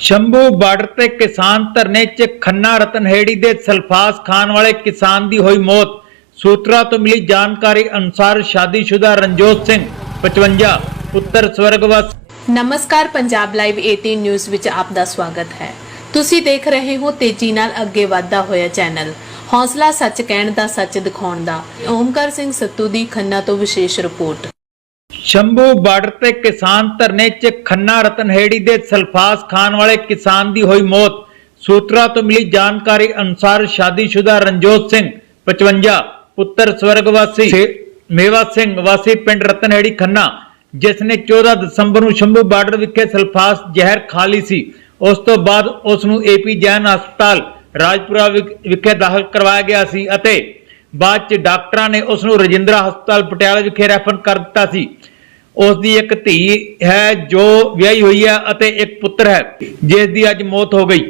Shambhu border ਤੇ ਕਿਸਾਨ ਧਰਨੇ 'ਚ ਖੰਨਾ ਰਤਨਹੇੜੀ ਦੇ ਸਲਫਾਸ ਖਾਨ ਵਾਲੇ ਕਿਸਾਨ ਦੀ ਹੋਈ ਮੌਤ। ਸੂਤਰਾਂ ਤੋਂ ਮਿਲੀ ਜਾਣਕਾਰੀ ਅਨੁਸਾਰ ਸ਼ਾਦੀशुदा ਰਣਜੋਤ ਸਿੰਘ 55 ਪੁੱਤਰ ਸਵਰਗਵਾਸ। ਨਮਸਕਾਰ, ਪੰਜਾਬ ਲਾਈਵ 18 ਨਿਊਜ਼ ਵਿੱਚ ਆਪ ਦਾ ਸਵਾਗਤ ਹੈ। ਤੁਸੀਂ ਦੇਖ ਰਹੇ ਹੋ ਤੇਜ਼ੀ ਨਾਲ ਅੱਗੇ ਵਧਦਾ ਹੋਇਆ ਚੈਨਲ। ਹੌਸਲਾ ਸੱਚ ਕਹਿਣ ਦਾ, ਸੱਚ ਦਿਖਾਉਣ ਦਾ। ਓਮਕਾਰ ਸਿੰਘ ਸੱਤੂ ਦੀ ਖੰਨਾ ਤੋਂ ਵਿਸ਼ੇਸ਼ ਰਿਪੋਰਟ। ਸ਼ੰਭੂ ਬਾਰਡਰ ਤੇ ਕਿਸਾਨ ਧਰਨੇ 'ਚ ਖੰਨਾ ਰਤਨਹੇੜੀ ਦੇ ਸਲਫਾਸ ਖਾਨ ਵਾਲੇ ਕਿਸਾਨ ਦੀ ਹੋਈ ਮੌਤ। ਸੂਤਰਾਂ ਤੋਂ ਮਿਲੀ ਜਾਣਕਾਰੀ ਅਨੁਸਾਰ ਸ਼ਾਦੀशुदा ਰਣਜੋਤ ਸਿੰਘ 55 ਪੁੱਤਰ ਸਵਰਗਵਾਸੀ ਮੇਵਾ ਸਿੰਘ ਵਾਸੀ ਪਿੰਡ ਰਤਨਹੇੜੀ ਖੰਨਾ ਜਿਸ ਨੇ 14 ਦਸੰਬਰ ਨੂੰ ਸ਼ੰਭੂ ਬਾਰਡਰ ਵਿਖੇ ਸਲਫਾਸ ਜ਼ਹਿਰ ਖਾ ਲਈ ਸੀ। ਉਸ ਤੋਂ ਬਾਅਦ ਉਸ ਨੂੰ ਏਪੀ ਜੈਨ ਹਸਪਤਾਲ ਰਾਜਪੁਰਾ ਵਿਖੇ ਦਾਖਲ ਕਰਵਾਇਆ ਗਿਆ ਸੀ ਅਤੇ ਬਾਅਦ ਚ ਡਾਕਟਰਾਂ ਨੇ ਉਸ ਨੂੰ ਰਜਿੰਦਰਾ ਹਸਪਤਾਲ ਪਟਿਆਲਾ ਵਿਖੇ ਰੈਫਰ ਕਰ ਦਿੱਤਾ ਸੀ। ਉਸ ਦੀ ਇੱਕ ਧੀ ਹੈ ਜੋ ਵਿਆਹੀ ਹੋਈ ਹੈ ਅਤੇ ਇੱਕ ਪੁੱਤਰ ਹੈ ਜਿਸ ਦੀ ਅੱਜ ਮੌਤ ਹੋ ਗਈ।